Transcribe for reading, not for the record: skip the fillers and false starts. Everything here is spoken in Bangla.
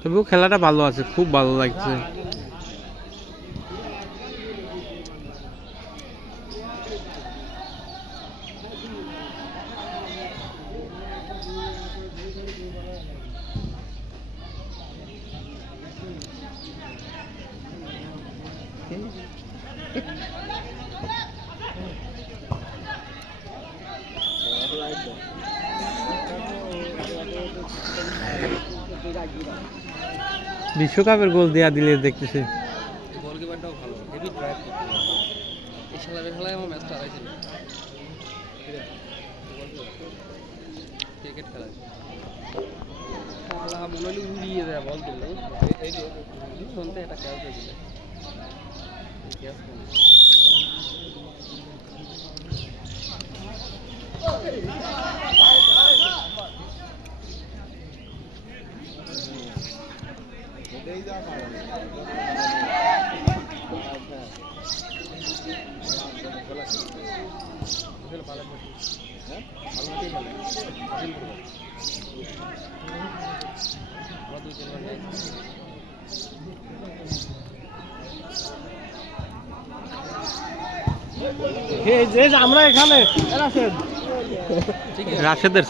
তবুও খেলাটা ভালো আছে, খুব ভালো লাগছে। বিশ্বকাপের গোল দেয়া দিলে দেখতেছি। গোলকিপারটাও ভালো, হেভি ড্রাইভ করতে পারে। এই খেলায় আমার ম্যাচটা হারাইছিল ক্রিকেট খেলায়। খেলা মনে হলে উড়িয়ে দেয় বল দিল, শুনতে একটা ক্যাচ হয়ে গেলে আমরা এখানে রাশেদের